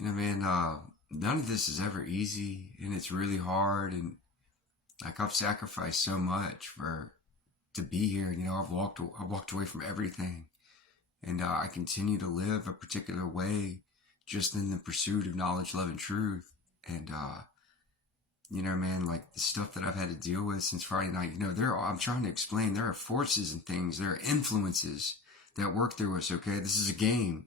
Man, none of this is ever easy, and it's really hard. And like I've sacrificed so much for to be here. I've walked away from everything, and I continue to live a particular way, just in the pursuit of knowledge, love, and truth. And man, like the stuff that I've had to deal with since Friday night. I'm trying to explain. There are forces and things. There are influences that work through us. Okay, this is a game.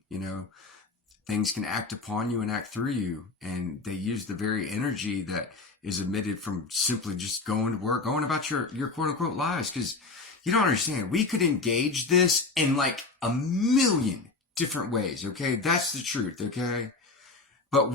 Things can act upon you and act through you, and they use the very energy that is emitted from simply just going to work, going about your quote unquote lives. Because you don't understand, we could engage this in like a million different ways. Okay, that's the truth. Okay, but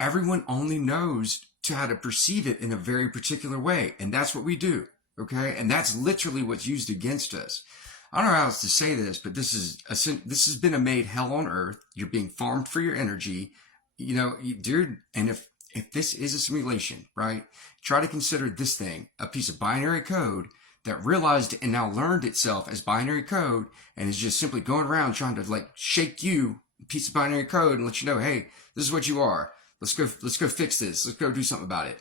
everyone only knows to how to perceive it in a very particular way, and that's what we do. Okay, and that's literally what's used against us. I don't know how else to say this, but this has been a made hell on earth. You're being farmed for your energy, dude. And if this is a simulation, right? Try to consider this thing a piece of binary code that realized and now learned itself as binary code, and is just simply going around trying to like shake you, piece of binary code, and let you know, hey, this is what you are. Let's go fix this. Let's go do something about it.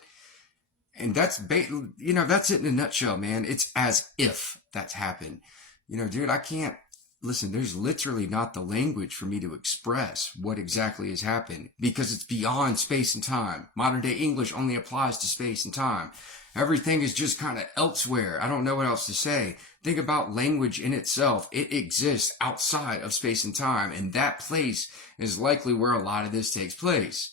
And that's that's it in a nutshell, man. It's as if that's happened. Dude, I can't listen. There's literally not the language for me to express what exactly has happened, because it's beyond space and time. Modern day English only applies to space and time. Everything is just kind of elsewhere. I don't know what else to say. Think about language in itself. It exists outside of space and time, and that place is likely where a lot of this takes place.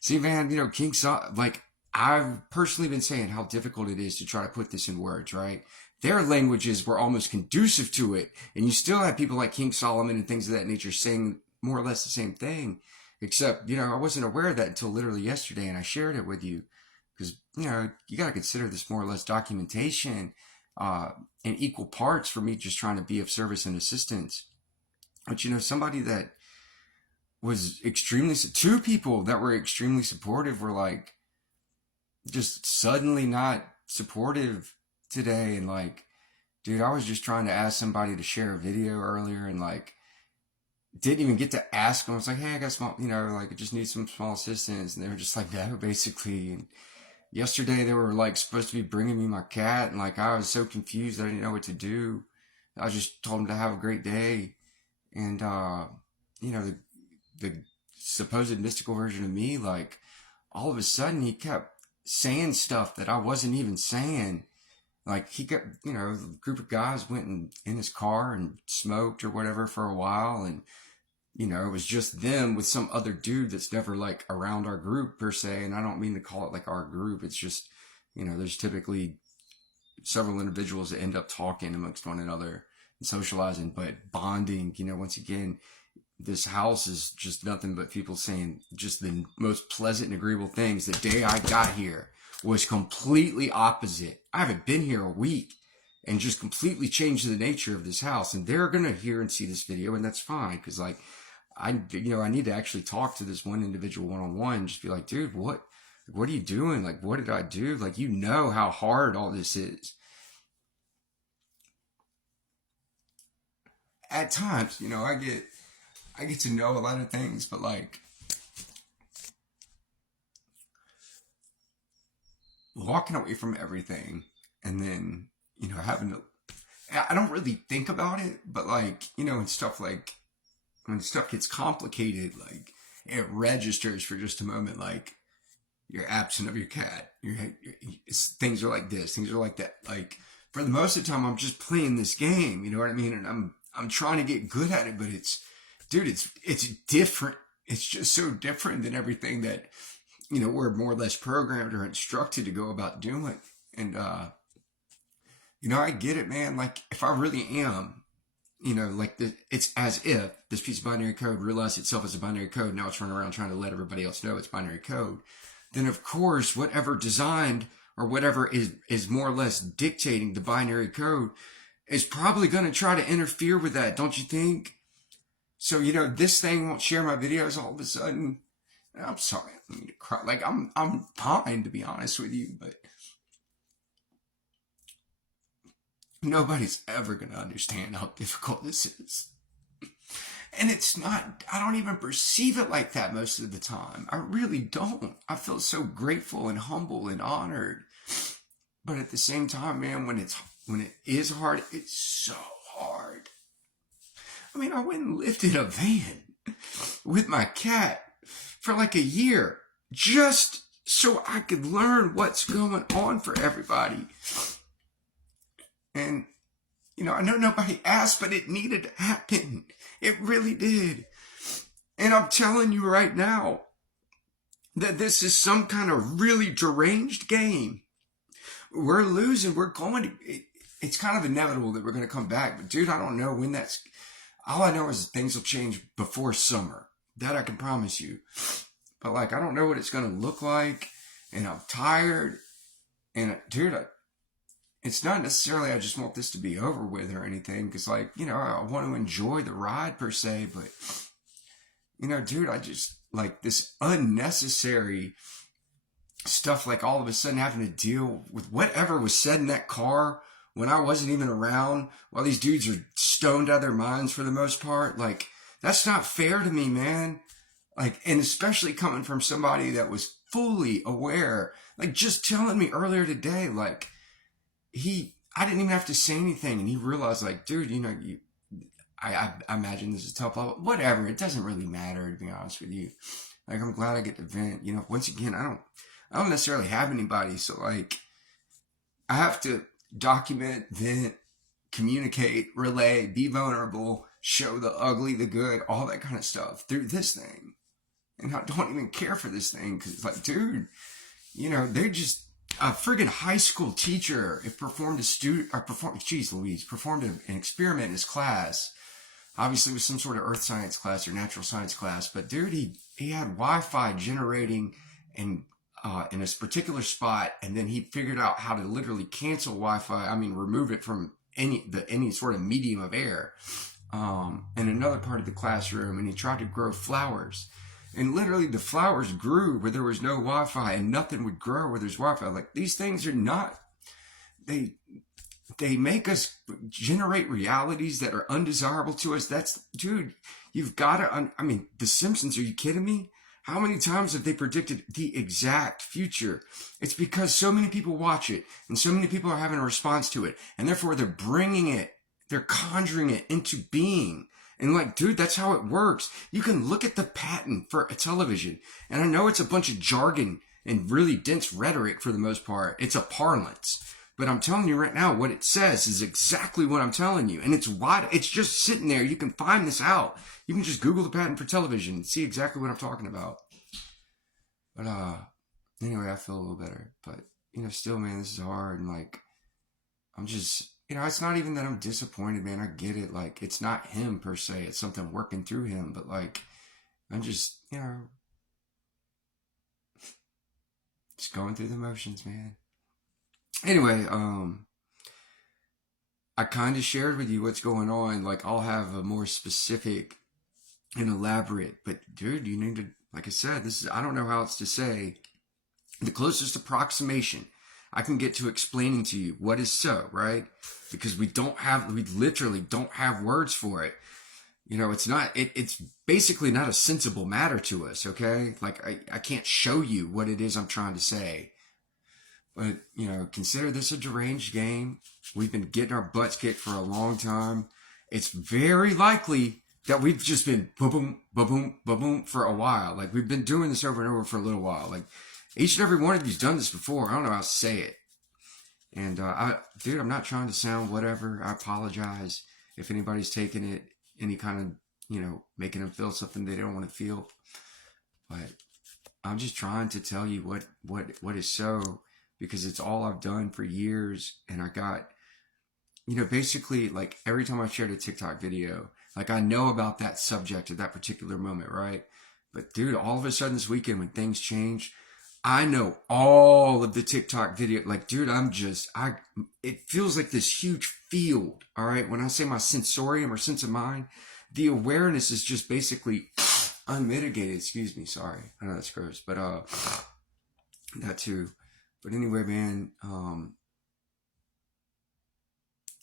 See, man, King Saul, like, I've personally been saying how difficult it is to try to put this in words, right? Their languages were almost conducive to it, and you still have people like King Solomon and things of that nature saying more or less the same thing, except, I wasn't aware of that until literally yesterday, and I shared it with you, because, you got to consider this more or less documentation in equal parts for me just trying to be of service and assistance. But, somebody that was two people that were extremely supportive were like, just suddenly not supportive today. And like, dude, I was just trying to ask somebody to share a video earlier, and like didn't even get to ask them. I was like, hey, I got small, like I just need some small assistance, and they were just like, no, basically. And yesterday they were like supposed to be bringing me my cat, and like I was so confused, I didn't know what to do. I just told them to have a great day. And the supposed mystical version of me, like, all of a sudden he kept saying stuff that I wasn't even saying. Like, he got, a group of guys went in his car and smoked or whatever for a while. And, it was just them with some other dude that's never like around our group per se. And I don't mean to call it like our group. It's just, there's typically several individuals that end up talking amongst one another and socializing, but bonding, once again, this house is just nothing but people saying just the most pleasant and agreeable things. The day I got here was completely opposite. I haven't been here a week, and just completely changed the nature of this house. And they're going to hear and see this video, and that's fine. Because like, I need to actually talk to this one individual one-on-one, just be like, dude, what are you doing? Like, what did I do? Like, how hard all this is. At times, I get to know a lot of things, but like walking away from everything, and then, having to, I don't really think about it, but like, and stuff like when stuff gets complicated, like it registers for just a moment, like you're absent of your cat, things are like this, things are like that. Like, for the most of the time, I'm just playing this game, you know what I mean? And I'm trying to get good at it, but dude, it's different. It's just so different than everything that, we're more or less programmed or instructed to go about doing. And, I get it, man. Like, if I really am, like it's as if this piece of binary code realized itself as a binary code. Now it's running around trying to let everybody else know it's binary code. Then of course, whatever designed or whatever is more or less dictating the binary code is probably going to try to interfere with that. Don't you think? So, this thing won't share my videos all of a sudden. I'm sorry, I don't mean to cry. Like, I'm fine, to be honest with you, but nobody's ever going to understand how difficult this is. And it's not, I don't even perceive it like that most of the time. I really don't. I feel so grateful and humble and honored. But at the same time, man, when it is hard, it's so hard. I mean, I went and lived in a van with my cat for like a year just so I could learn what's going on for everybody. And, you know, I know nobody asked, but it needed to happen. It really did. And I'm telling you right now that this is some kind of really deranged game. We're losing. We're going to, it's kind of inevitable that we're going to come back. But dude, I don't know when that's, all I know is things will change before summer. That I can promise you. But like, I don't know what it's going to look like. And I'm tired. And dude, it's not necessarily I just want this to be over with or anything. Because like, you know, I want to enjoy the ride per se. But, you know, dude, I just like this unnecessary stuff, like all of a sudden having to deal with whatever was said in that car when I wasn't even around while these dudes are stoned out of their minds for the most part. Like, that's not fair to me, man. Like, and especially coming from somebody that was fully aware, like just telling me earlier today, like I didn't even have to say anything. And he realized like, dude, you know, I imagine this is tough, whatever. It doesn't really matter, to be honest with you. Like, I'm glad I get to vent, you know, once again, I don't necessarily have anybody. So like, I have to document, vent, communicate, relay, be vulnerable, show the ugly, the good, all that kind of stuff through this thing. And I don't even care for this thing because it's like, dude, you know, they're just a friggin' high school teacher. It performed performed an experiment in his class. Obviously, it was some sort of earth science class or natural science class. But dude, he had Wi-Fi generating in a particular spot, and then he figured out how to literally cancel Wi-Fi. I mean, remove it from any sort of medium of air. In another part of the classroom, and he tried to grow flowers. And literally the flowers grew where there was no Wi-Fi, and nothing would grow where there's Wi-Fi. Like, these things are not, they make us generate realities that are undesirable to us. That's, dude, you've got to, I mean, The Simpsons, are you kidding me? How many times have they predicted the exact future? It's because so many people watch it, and so many people are having a response to it, and therefore they're conjuring it into being. And like, dude, that's how it works. You can look at the patent for a television, and I know it's a bunch of jargon and really dense rhetoric for the most part. It's a parlance. But I'm telling you right now, what it says is exactly what I'm telling you. And it's just sitting there. You can find this out. You can just Google the patent for television and see exactly what I'm talking about. But anyway, I feel a little better. But, you know, still, man, this is hard. And like, I'm just, you know, it's not even that I'm disappointed, man. I get it. Like, it's not him per se. It's something working through him. But like, I'm just, you know, just going through the motions, man. Anyway, I kind of shared with you what's going on. Like, I'll have a more specific and elaborate, but dude, you need to, like I said, I don't know how else to say, the closest approximation I can get to explaining to you what is so, right? Because we literally don't have words for it. You know, it's basically not a sensible matter to us, okay? Like, I can't show you what it is I'm trying to say. But, you know, consider this a deranged game. We've been getting our butts kicked for a long time. It's very likely that we've just been boom, boom, boom, boom, boom for a while. Like, we've been doing this over and over for a little while. Like, each and every one of you's done this before. I don't know how to say it. And, dude, I'm not trying to sound whatever. I apologize if anybody's taking it any kind of, you know, making them feel something they don't want to feel. But I'm just trying to tell you what is so, because it's all I've done for years. And I got, you know, basically, like, every time I shared a TikTok video, like, I know about that subject at that particular moment, right? But dude, all of a sudden this weekend when things change, I know all of the TikTok video. Like, dude, it feels like this huge field, all right? When I say my sensorium or sense of mind, the awareness is just basically unmitigated. Excuse me, sorry. I know that's gross, but that too. But anyway, man,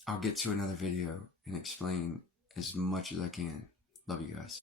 I'll get to another video and explain as much as I can. Love you guys.